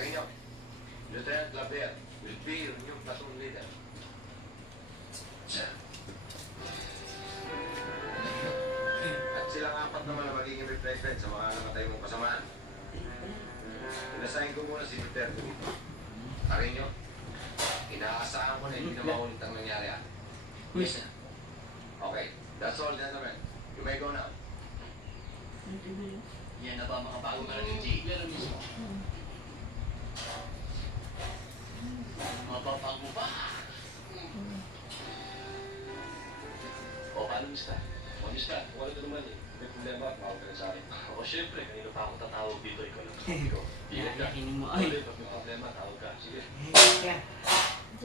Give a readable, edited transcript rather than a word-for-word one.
Carino, Lieutenant Labert will be your new platoon leader. At silang apat naman na magiging replacement sa mga namatay mong kasamaan. Inasahin ko muna si Duterte dito. Carino, inaasahan ko na hindi na maulit ang nangyari ah. Yes, sir. Okay, that's all, gentlemen. You may go now. Yan na ba mga bagong malaking G? Yan ang mismo. Mababago ba? O, paano, mister? O, mister, wala ka naman eh. May problema, tawag ka na sa akin. O, syempre, kanina pa ako tatawag dito, ikaw lang. Ikaw. Ingat ka. Yakinin mo. Ay. Ulit, pag may problema, tawag ka. Sige. G.